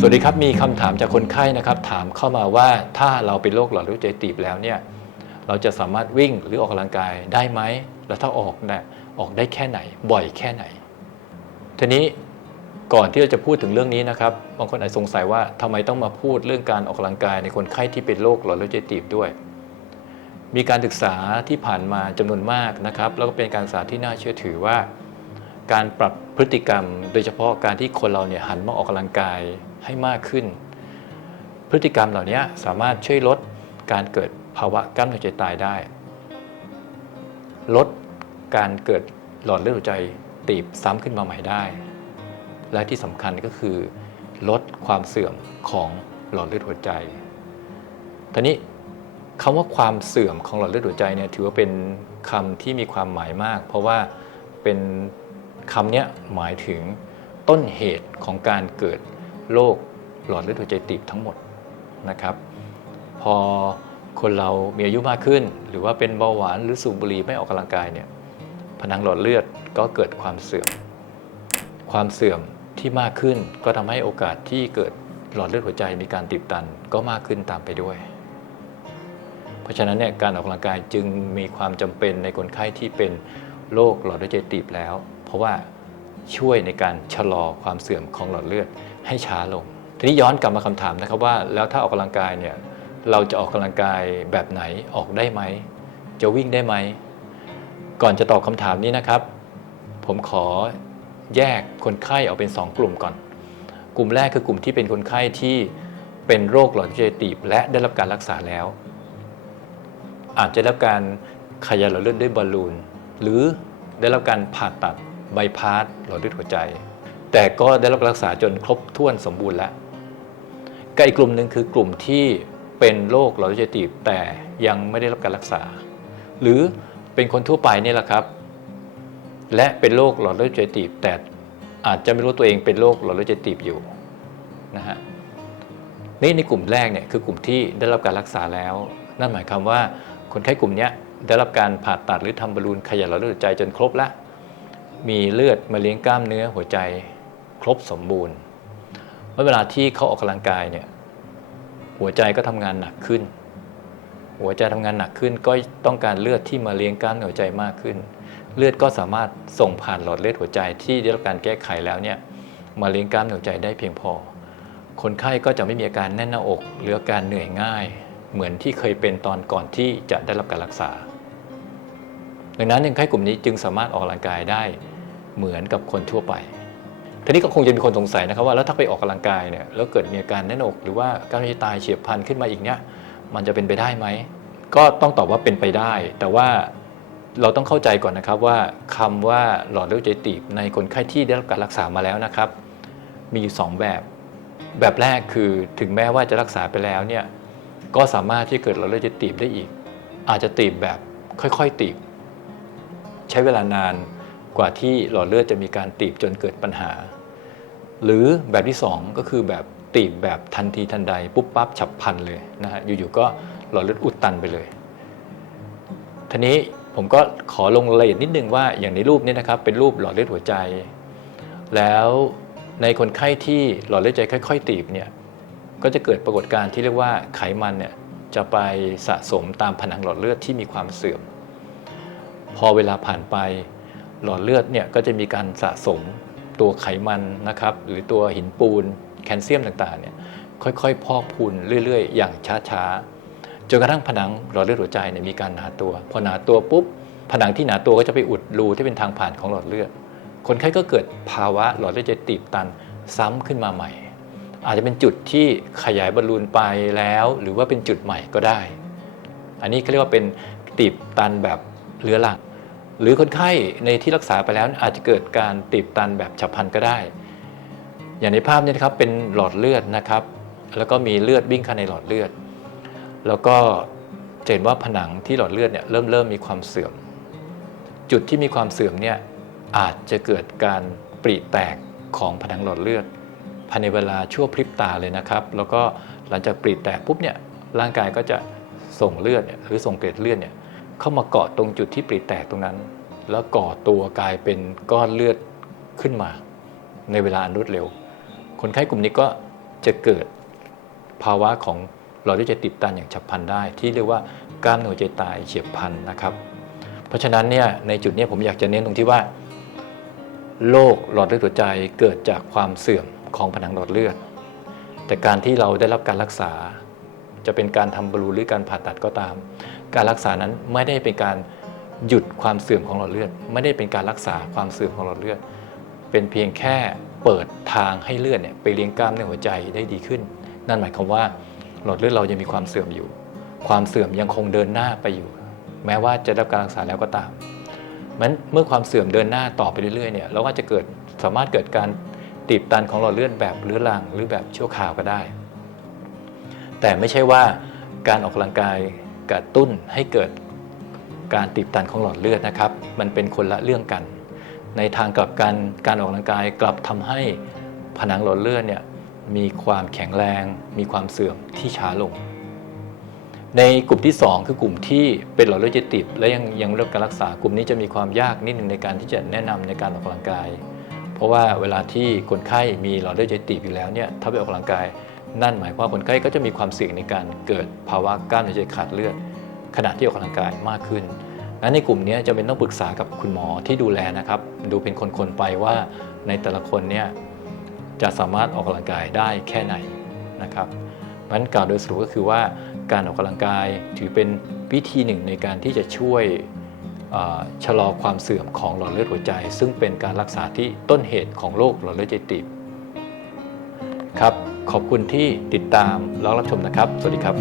สวัสดีครับ มีคำถามจากคนไข้นะครับ ถามเข้ามาว่าถ้าเราเป็นโรคหลอดเลือดใจตีบแล้วเนี่ยเราจะสามารถวิ่งหรือออกกำลังกายได้ไหม แล้วถ้าออกเนี่ยออกได้แค่ไหน บ่อยแค่ไหน ทีนี้ก่อนที่เราจะพูดถึงเรื่องนี้นะครับบางคนอาจสงสัยว่าทำไมต้องมาพูดเรื่องการออกกำลังกายในคนไข้ที่เป็นโรคหลอดเลือดใจตีบด้วย มีการศึกษาที่ผ่านมาจำนวนมากนะครับ แล้วก็เป็นการศึกษาที่น่าเชื่อถือว่า การปรับพฤติกรรม โดยเฉพาะการที่คนเราเนี่ยหันมาออกกำลังกาย ให้มากขึ้น พฤติกรรมเหล่านี้สามารถช่วยลดการเกิดภาวะกล้ามเนื้อใจตายได้ ลดการเกิดหลอดเลือดหัวใจตีบซ้ำขึ้นมาใหม่ได้ และที่สำคัญก็คือ ลดความเสื่อมของหลอดเลือดหัวใจทีนี้คำว่าความเสื่อมของหลอดเลือดหัวใจเนี่ยถือว่าเป็นคำที่มีความหมายมาก เพราะว่าเป็นคำนี้หมายถึงต้นเหตุของการเกิด โรคหลอดเลือดหัวใจตีบทั้งหมดนะครับ พอคนเรามีอายุมากขึ้น หรือว่าเป็นเบาหวานหรือสูบบุหรี่ไม่ออกกำลังกายเนี่ยผนังหลอดเลือดก็เกิดความเสื่อม ความเสื่อมที่มากขึ้นก็ทำให้โอกาสที่เกิดหลอดเลือดหัวใจมีการตีบตันก็มากขึ้นตามไปด้วย เพราะฉะนั้นเนี่ยการออกกำลังกายจึงมีความจำเป็นในคนไข้ที่เป็นโรคหลอดเลือดหัวใจตีบแล้ว เพราะว่า ช่วยในการชะลอความเสื่อมของหลอดเลือดให้ช้าลง ทีนี้ย้อนกลับมาคำถามนะครับว่า แล้วถ้าออกกำลังกายเนี่ยเราจะออกกำลังกายแบบไหนออกได้ไหม จะวิ่งได้ไหม ก่อนจะตอบคำถามนี้นะครับ ผมขอแยกคนไข้ออกเป็น 2 กลุ่มก่อน กลุ่มแรกคือกลุ่มที่เป็นคนไข้ที่เป็นโรคหลอดเลือดตีบและได้รับการรักษาแล้ว อาจจะได้รับการขยายหลอดเลือดด้วยบอลลูน หรือได้รับการผ่าตัด ไบพาสหลอดเลือดหัวใจ แต่ก็ได้รับรักษาจนครบถ้วนสมบูรณ์แล้วก็อีกกลุ่มหนึ่งคือกลุ่มที่เป็นโรคหลอดเลือดจตีบแต่ยังไม่ได้รับการรักษา หรือเป็นคนทั่วไปนี่แหละครับ และเป็นโรคหลอดเลือดหัวใจตีบแต่อาจจะไม่รู้ตัวเองเป็นโรคหลอดเลือดหัวใจตีบอยู่นะฮะนี่ในกลุ่มแรกเนี่ยคือกลุ่มที่ได้รับการรักษาแล้ว นั่นหมายความว่าคนไข้กลุ่มนี้ได้รับการผ่าตัดหรือทำบอลลูนขยายหลอดเลือดหัวใจจนครบแล้ว มีเลือดมาเลี้ยงกล้ามเนื้อหัวใจครบสมบูรณ์เมื่อเวลาที่เขาออกกำลังกายเนี่ยหัวใจก็ทำงานหนักขึ้น หัวใจทำงานหนักขึ้นก็ต้องการเลือดที่มาเลี้ยงกล้ามเนื้อหัวใจมากขึ้น เลือดก็สามารถส่งผ่านหลอดเลือดหัวใจที่ได้รับการแก้ไขแล้วเนี่ยมาเลี้ยงกล้ามเนื้อหัวใจได้เพียงพอ คนไข้ก็จะไม่มีอาการแน่นหน้าอก หรืออาการเหนื่อยง่าย เหมือนที่เคยเป็นตอนก่อนที่จะได้รับการรักษา ดังนั้นคนไข้กลุ่มนี้จึงสามารถออกกำลังกายได้เหมือนกับคนทั่วไปทีนี้ก็คงจะมีคนสงสัยนะครับว่าแล้วถ้าไปออกกำลังกายเนี่ยแล้วเกิดมีอาการแน่นอก หรือว่ากล้ามเนื้อตายเฉียบพลันขึ้นมาอีกเนี่ยมันจะเป็นไปได้ไหมก็ต้องตอบว่าเป็นไปได้ แต่ว่าเราต้องเข้าใจก่อนนะครับว่าคำว่าหลอดเลือดใจตีบในคนไข้ที่ได้รับการรักษามาแล้วนะครับ มีอยู่สองแบบ แบบแรกคือถึงแม้ว่าจะรักษาไปแล้วเนี่ยก็สามารถที่เกิดหลอดเลือดใจตีบได้อีก อาจจะตีบแบบค่อยๆตีบ ใช้เวลานานกว่าที่หลอดเลือดจะมีการตีบจนเกิดปัญหา หรือแบบที่ 2 ก็คือแบบตีบแบบทันทีทันใดปุ๊บปั๊บฉับพลันเลยนะฮะอยู่ๆก็หลอดเลือดอุดตันไปเลยทีนี้ผมก็ขอลงรายละเอียดนิดนึงว่าอย่างในรูปนี้นะครับเป็นรูปหลอดเลือดหัวใจ แล้วในคนไข้ที่หลอดเลือดใจค่อย ๆ ตีบเนี่ยก็จะเกิดปรากฏการณ์ที่เรียกว่าไขมันเนี่ยจะไปสะสมตามผนังหลอดเลือดที่มีความเสื่อม พอเวลาผ่านไป หลอดเลือดเนี่ยก็จะมีการสะสมตัวไขมันนะครับ หรือตัวหินปูนแคลเซียมต่างๆเนี่ยค่อยๆ พอกพูนเรื่อยๆ อย่างช้าๆจนกระทั่งผนังหลอดเลือดหัวใจเนี่ยมีการหนาตัว พอหนาตัวปุ๊บ ผนังที่หนาตัวก็จะไปอุดรูที่เป็นทางผ่านของหลอดเลือด คนไข้ก็เกิดภาวะหลอดเลือดใจตีบตันซ้ำขึ้นมาใหม่ อาจจะเป็นจุดที่ขยายบอลลูนไปแล้ว หรือว่าเป็นจุดใหม่ก็ได้ อันนี้เขาเรียกว่าเป็นตีบตันแบบเรื้อรัง หรือคนไข้ในที่รักษาไปแล้วอาจจะเกิดการตีบตันแบบฉับพลันก็ได้ อย่างในภาพนี้นะครับเป็นหลอดเลือดนะครับ แล้วก็มีเลือดวิ่งเข้าในหลอดเลือด แล้วก็จะเห็นว่าผนังที่หลอดเลือดเนี่ยเริ่มเริ่มมีความเสื่อม จุดที่มีความเสื่อมเนี่ยอาจจะเกิดการปริแตกของผนังหลอดเลือดภายในเวลาชั่วพริบตาเลยนะครับ แล้วก็หลังจากปริแตกปุ๊บเนี่ยร่างกายก็จะส่งเลือดเนี่ยหรือส่งเกล็ดเลือดเนี่ย เข้ามาเกาะตรงจุดที่ปริแตกตรงนั้น แล้วก่อตัวกลายเป็นก้อนเลือดขึ้นมา ในเวลาอันรวดเร็ว คนไข้กลุ่มนี้ก็จะเกิดภาวะของหลอดเลือดติดตันอย่างฉับพลันได้ ที่เรียกว่ากล้ามเนื้อหัวใจตายเฉียบพลันนะครับ เพราะฉะนั้นเนี่ยในจุดนี้ผมอยากจะเน้นตรงที่ว่าโรคหลอดเลือดหัวใจเกิดจากความเสื่อมของผนังหลอดเลือด แต่การที่เราได้รับการรักษา จะเป็นการทำบอลูหรือการผ่าตัดก็ตาม การรักษานั้นไม่ได้เป็นการหยุดความเสื่อมของหลอดเลือด ไม่ได้เป็นการรักษาความเสื่อมของหลอดเลือด เป็นเพียงแค่เปิดทางให้เลือดเนี่ยไปเลี้ยงกล้ามเนื้อหัวใจได้ดีขึ้น นั่นหมายความว่าหลอดเลือดเรายังมีความเสื่อมอยู่ ความเสื่อมยังคงเดินหน้าไปอยู่ แม้ว่าจะได้รับการรักษาแล้วก็ตามมันเมื่อความเสื่อมเดินหน้าต่อไปเรื่อยๆเนี่ยเราก็จะเกิดสามารถเกิดการตีบตันของหลอดเลือดแบบเรื้อรังหรือแบบชั่วคราวก็ได้ แต่ไม่ใช่ว่าการออกกำลังกาย กระตุ้นให้เกิดการตีบตันของหลอดเลือดนะครับ มันเป็นคนละเรื่องกัน ในทางกลับกันการออกกำลังกายกลับทำให้ผนังหลอดเลือดเนี่ยมีความแข็งแรง มีความเสื่อมที่ช้าลง ในกลุ่มที่ 2 คือกลุ่มที่เป็นหลอดเลือดเจติดและยังยังเริ่มการรักษากลุ่มนี้จะมีความยากนิดนึงในการที่จะแนะนำในการออกกำลังกาย เพราะว่าเวลาที่คนไข้มีหลอดเลือดเจติดอยู่แล้วเนี่ยถ้าไปออกกำลังกาย นั่นหมายความว่าคนไข้ก็จะมีความเสี่ยงในการเกิดภาวะกล้ามเนื้อใจขาดเลือดขณะที่ออกกำลังกายมากขึ้นงั้นในกลุ่มนี้จะเป็นต้องปรึกษากับคุณหมอที่ดูแลนะครับ ดูเป็นคนๆไปว่าในแต่ละคนเนี่ยจะสามารถออกกำลังกายได้แค่ไหนนะครับงั้นกล่าวโดยสรุปก็คือว่าการออกกำลังกายถือเป็นวิธีหนึ่งในการที่จะช่วยชะลอความเสื่อมของหลอดเลือดหัวใจ ซึ่งเป็นการรักษาที่ต้นเหตุของโรคหลอดเลือดใจตีบ ครับ ขอบคุณที่ติดตามแล้วรับชมนะครับ สวัสดีครับ